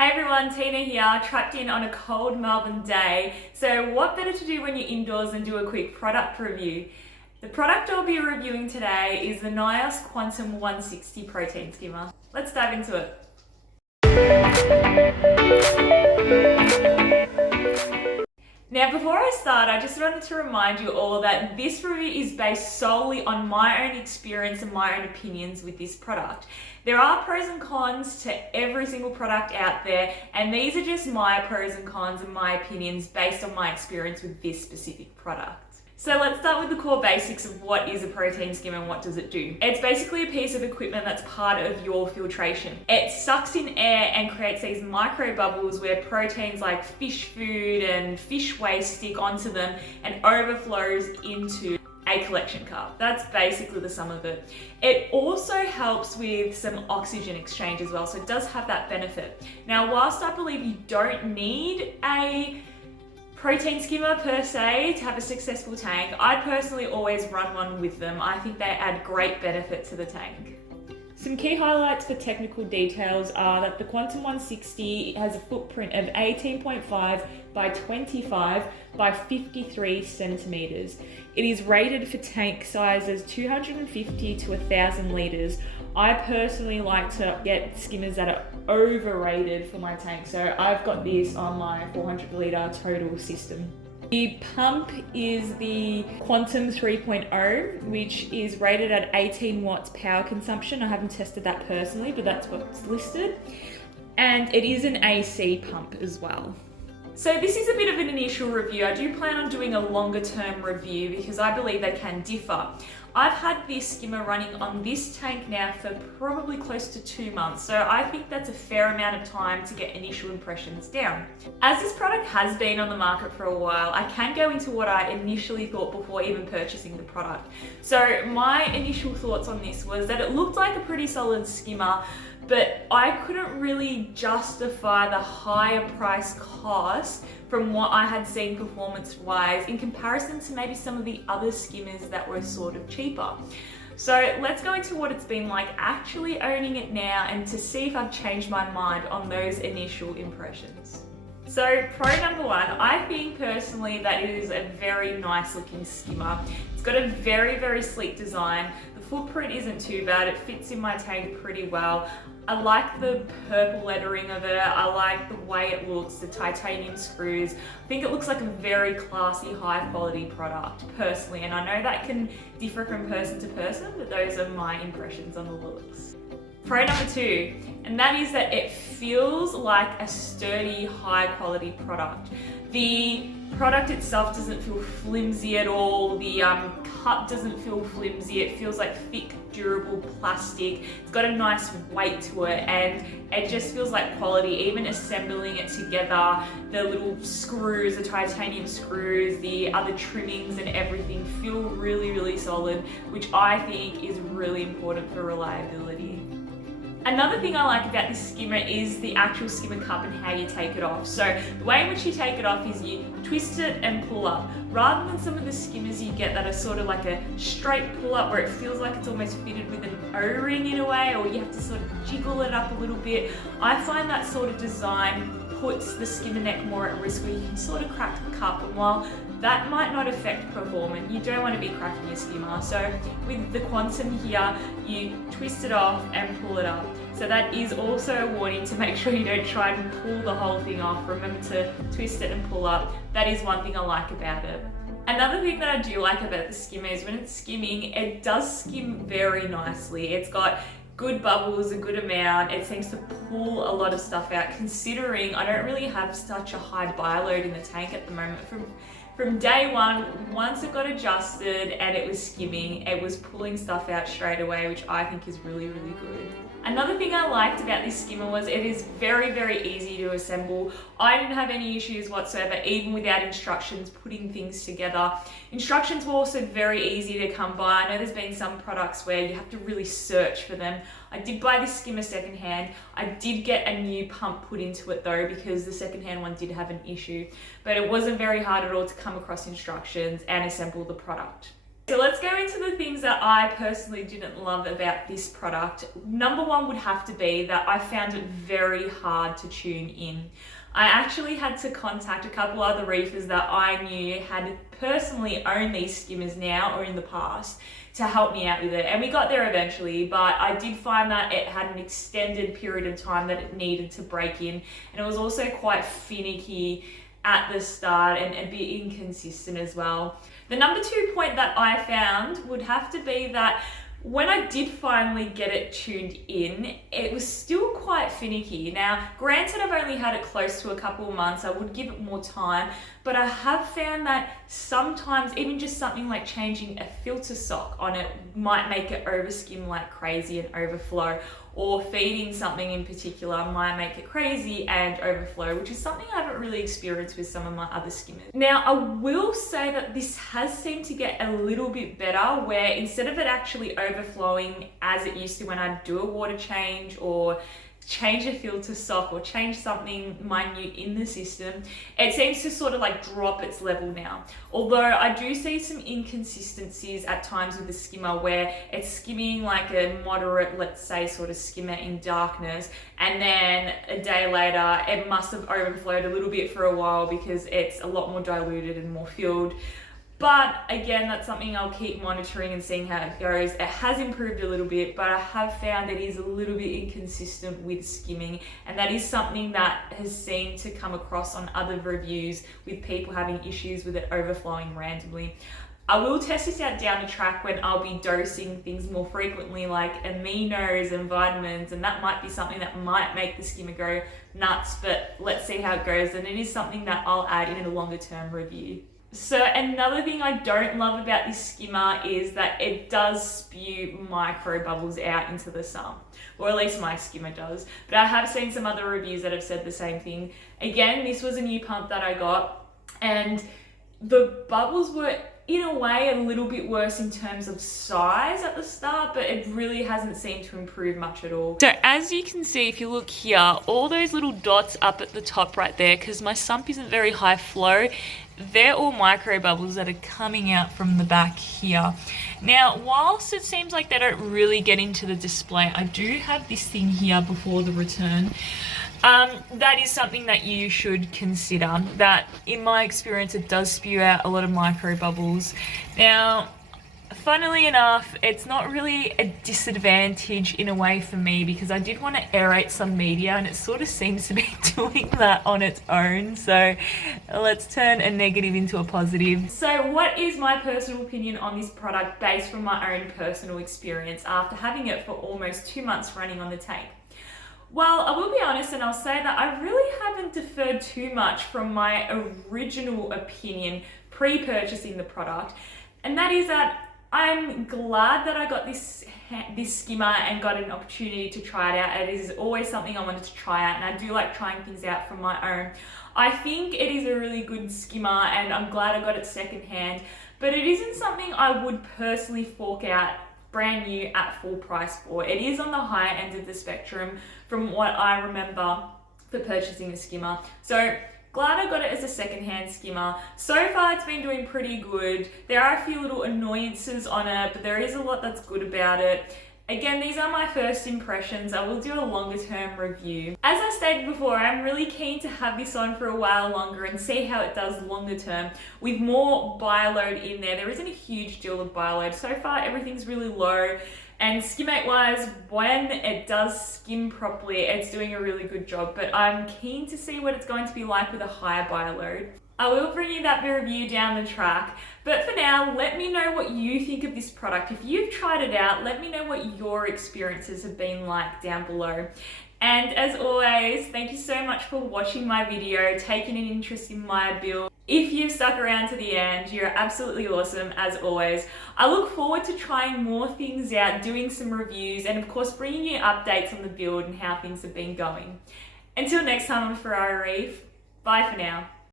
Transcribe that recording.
Hey everyone, Tina here, trapped in on a cold Melbourne day. So what better to do when you're indoors than do a quick product review? The product I'll be reviewing today is the Nyos Quantum 160 protein skimmer. Let's dive into it. Now before I start, I just wanted to remind you all that this review is based solely on my own experience and my own opinions with this product. There are pros and cons to every single product out there, and these are just my pros and cons and my opinions based on my experience with this specific product. So let's start with the core basics of what is a protein skimmer and what does it do. It's basically a piece of equipment that's part of your filtration. It sucks in air and creates these micro bubbles where proteins like fish food and fish waste stick onto them and overflows into a collection cup. That's basically the sum of it. It also helps with some oxygen exchange as well, so it does have that benefit. Now, whilst I believe you don't need a protein skimmer per se to have a successful tank, I personally always run one with them. I think they add great benefit to the tank. Some key highlights for technical details are that the Quantum 160 has a footprint of 18.5 by 25 by 53 centimeters. It is rated for tank sizes 250 to 1,000 liters. I personally like to get skimmers that are overrated for my tank, so I've got this on my 400 litre total system. The pump is the Quantum 3.0, which is rated at 18 watts power consumption. I haven't tested that personally, but that's what's listed. And it is an AC pump as well. So this is a bit of an initial review. I do plan on doing a longer term review because I believe they can differ. I've had this skimmer running on this tank now for probably close to 2 months, so I think that's a fair amount of time to get initial impressions down. As this product has been on the market for a while, I can go into what I initially thought before even purchasing the product. So my initial thoughts on this was that it looked like a pretty solid skimmer, but I couldn't really justify the higher price cost from what I had seen performance-wise in comparison to maybe some of the other skimmers that were sort of cheaper. So let's go into what it's been like actually owning it now and to see if I've changed my mind on those initial impressions. So pro number one, I think personally that it is a very nice looking skimmer. It's got a very, very sleek design. The footprint isn't too bad. It fits in my tank pretty well. I like the purple lettering of it. I like the way it looks, the titanium screws. I think it looks like a very classy, high quality product personally, and I know that can differ from person to person, but those are my impressions on the looks. Pro number two, and that is that it feels like a sturdy, high quality product. The product itself doesn't feel flimsy at all. The cup doesn't feel flimsy. It feels like thick, durable plastic. It's got a nice weight to it and it just feels like quality. Even assembling it together, the little screws, the titanium screws, the other trimmings and everything feel really, really solid, which I think is really important for reliability. Another thing I like about this skimmer is the actual skimmer cup and how you take it off. So the way in which you take it off is you twist it and pull up. Rather than some of the skimmers you get that are sort of like a straight pull up where it feels like it's almost fitted with an O-ring in a way, or you have to sort of jiggle it up a little bit. I find that sort of design puts the skimmer neck more at risk where you can sort of crack the cup, and while that might not affect performance, you don't want to be cracking your skimmer. So with the Quantum here, you twist it off and pull it up. So that is also a warning to make sure you don't try and pull the whole thing off. Remember to twist it and pull up. That is one thing I like about it. Another thing that I do like about the skimmer is when it's skimming, it does skim very nicely. It's got good bubbles, a good amount. It seems to pull a lot of stuff out, considering I don't really have such a high bioload in the tank at the moment. From day one, once it got adjusted and it was skimming, it was pulling stuff out straight away, which I think is really, really good. Another thing I liked about this skimmer was it is very, very easy to assemble. I didn't have any issues whatsoever, even without instructions, putting things together. Instructions were also very easy to come by. I know there's been some products where you have to really search for them. I did buy this skimmer secondhand. I did get a new pump put into it though, because the secondhand one did have an issue, but it wasn't very hard at all to come across instructions and assemble the product. So let's go into the things that I personally didn't love about this product. Number one would have to be that I found it very hard to tune in. I actually had to contact a couple other reefers that I knew had personally owned these skimmers now or in the past to help me out with it. And we got there eventually, but I did find that it had an extended period of time that it needed to break in. And it was also quite finicky at the start and a bit inconsistent as well. The number two point that I found would have to be that when I did finally get it tuned in, it was still quite finicky. Now, granted, I've only had it close to a couple of months, I would give it more time, but I have found that sometimes even just something like changing a filter sock on it might make it overskim like crazy and overflow, or feeding something in particular might make it crazy and overflow, which is something I haven't really experienced with some of my other skimmers. Now, I will say that this has seemed to get a little bit better, where instead of it actually overflowing as it used to when I'd do a water change or change a filter sock or change something minute in the system, it seems to sort of like drop its level now. Although I do see some inconsistencies at times with the skimmer where it's skimming like a moderate, let's say, sort of skimmer in darkness, and then a day later it must have overflowed a little bit for a while because it's a lot more diluted and more filled. But again, that's something I'll keep monitoring and seeing how it goes. It has improved a little bit, but I have found it is a little bit inconsistent with skimming. And that is something that has seemed to come across on other reviews with people having issues with it overflowing randomly. I will test this out down the track when I'll be dosing things more frequently, like aminos and vitamins, and that might be something that might make the skimmer go nuts, but let's see how it goes. And it is something that I'll add in a longer term review. So another thing I don't love about this skimmer is that it does spew micro bubbles out into the sun, or at least my skimmer does. But I have seen some other reviews that have said the same thing. Again, this was a new pump that I got, and the bubbles were in a way a little bit worse in terms of size at the start, but it really hasn't seemed to improve much at all. So as you can see, if you look here, all those little dots up at the top right there, because my sump isn't very high flow, they're all micro bubbles that are coming out from the back here. Now, whilst it seems like they don't really get into the display, I do have this thing here before the return. That is something that you should consider, that in my experience it does spew out a lot of micro bubbles. Now, funnily enough, it's not really a disadvantage in a way for me, because I did want to aerate some media and it sort of seems to be doing that on its own. So let's turn a negative into a positive. So what is my personal opinion on this product based from my own personal experience after having it for almost 2 months running on the tank? Well, I will be honest and I'll say that I really haven't deferred too much from my original opinion pre-purchasing the product, and that is that I'm glad that I got this skimmer and got an opportunity to try it out. It is always something I wanted to try out, and I do like trying things out from my own. I think it is a really good skimmer and I'm glad I got it secondhand, but it isn't something I would personally fork out brand new at full price for. It is on the higher end of the spectrum from what I remember for purchasing a skimmer. So glad I got it as a secondhand skimmer. So far it's been doing pretty good. There are a few little annoyances on it, but there is a lot that's good about it. Again, these are my first impressions. I will do a longer term review. As I stated before, I'm really keen to have this on for a while longer and see how it does longer term with more bioload in there. There isn't a huge deal of bioload. So far, everything's really low. And skimmate wise, when it does skim properly, it's doing a really good job. But I'm keen to see what it's going to be like with a higher bioload. I will bring you that review down the track, but for now, let me know what you think of this product. If you've tried it out, let me know what your experiences have been like down below. And as always, thank you so much for watching my video, taking an interest in my build. If you've stuck around to the end, you're absolutely awesome as always. I look forward to trying more things out, doing some reviews, and of course bringing you updates on the build and how things have been going. Until next time on FerrariReef, bye for now.